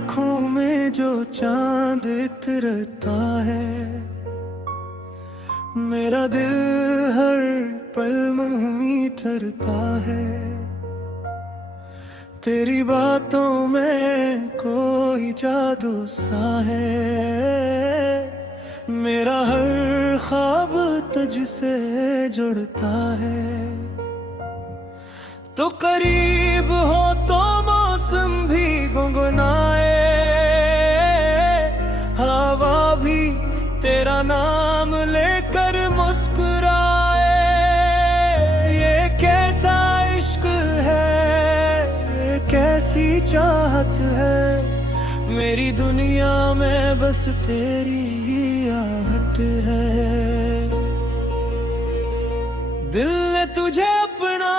आँखों में जो चांद इतरता है, मेरा दिल हर पल में ठहरता है। तेरी बातों में कोई जादू सा है, मेरा हर ख्वाब तुझसे जुड़ता है। तो करीब हो तो मौसम भी गुनगुनाए, हवा भी तेरा नाम लेकर मुस्कुराए। ये कैसा इश्क है, ये कैसी चाहत है, मेरी दुनिया में बस तेरी ही आहट है। दिल ने तुझे अपना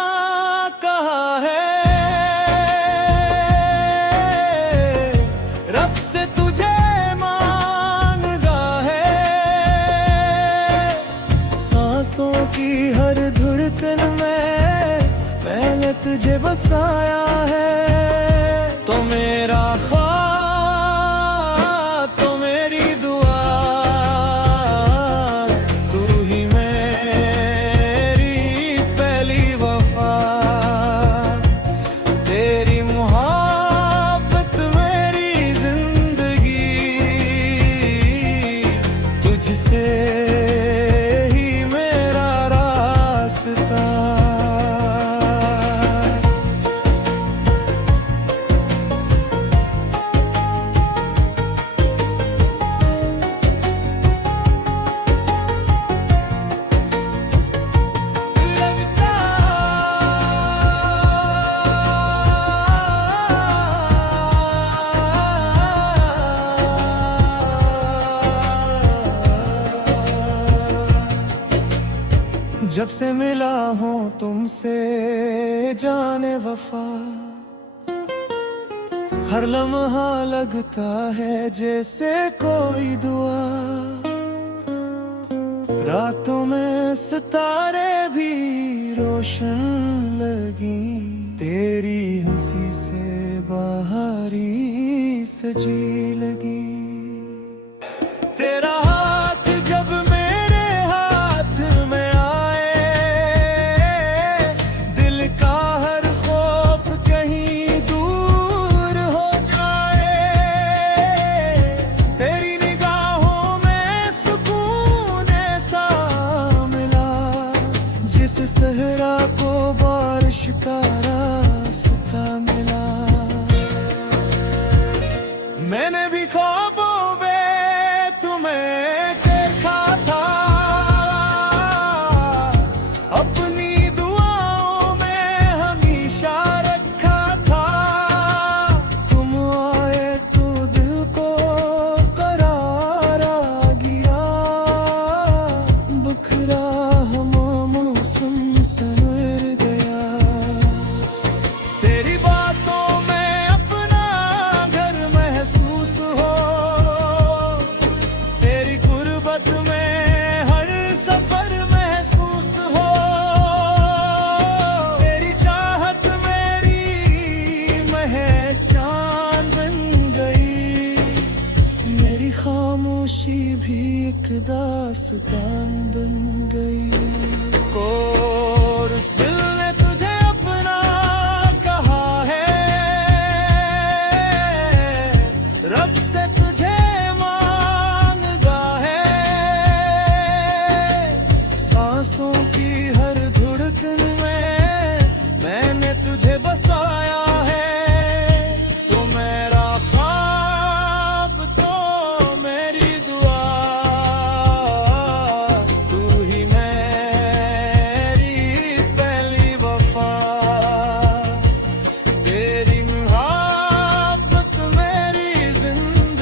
कहा है, रब से तुझे मांगा है। सांसों की हर धड़कन में मैंने तुझे बसाया है। तो मेरा ख्वाब, तो मेरी दुआ, तू ही मेरी पहली वफा। तेरी मोहब्बत मेरी जिंदगी, तुझसे ही मेरा रास्ता। जब से मिला हूँ तुमसे जाने वफा, हर लम्हा लगता है जैसे कोई दुआ। रातों में सितारे भी रोशन लगी, तेरी हंसी से बाहरी सजी लगी। तेरा हाथ जब मेरे हाथ में आए, दिल का हर खौफ कहीं दूर हो जाए। तेरी निगाहों में सुकून ऐसा मिला, जिस सहरा को बारिश का रास्ता मिला। मैंने भी ख्वाबों में तुम्हें देखा था, अपनी दुआओं में हमेशा रखा था। तुम आए तो दिल को करार आ गया, बिखरा हमा मौसम संवर गया। तेरी बातों में अपना घर महसूस हो, तेरी गुर्बत में हर सफर महसूस हो। तेरी चाहत मेरी पहचान बन गई, मेरी खामोशी भी एक दास्तान बन गई। कोर्स दिल ने तुझे अपना कहा है, रब से तुझे मांगा है। सांसों की हर धड़कन में मैंने तुझे बसाया है। तो मेरा ख्वाब, तो मेरी दुआ, तू ही मेरी पहली वफा। तेरी मोहब्बत मेरी जिंदगी,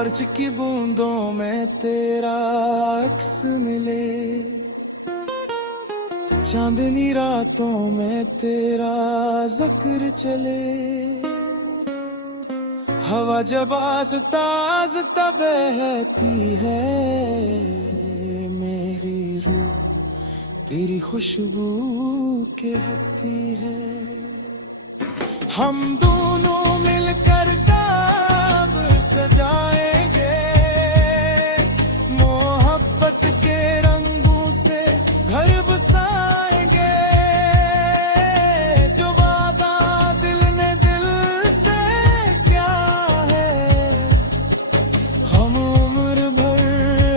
बर्च की बूंदों में तेरा अक्स मिले, चांदनी रातों में तेरा जिक्र चले। हवा जब आस्ता आस्ता बहती है, मेरी रूह तेरी खुशबू कहती है। हम दोनों मिलकर काब सजाएंगे, मोहब्बत के रंगों से घर बसाएंगे। जो वादा दिल ने दिल से क्या है, हम उम्र भर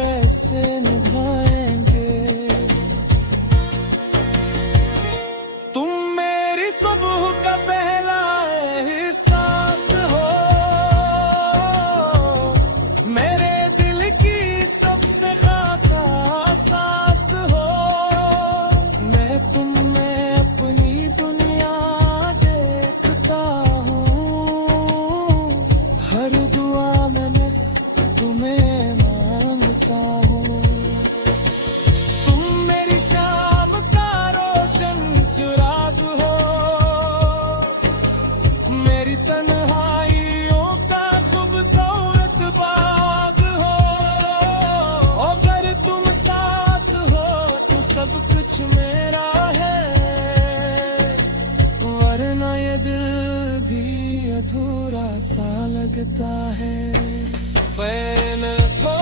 ऐसे निभाएंगे। तुम मेरी सुबह का पहला एहसास हो, मेरे दिल की सबसे खास सांस हो। मैं तुम में अपनी दुनिया देखता हूँ, हर दुआ में बस तुम्हें मांगता हूँ। तुम मेरी शाम का रोशन चिराग हो, मेरी तन्हाइयों का खूबसूरत बाग हो। अगर तुम साथ हो तो सब कुछ मेरा है, वरना ये दिल भी अधूरा सा लगता है। फैन को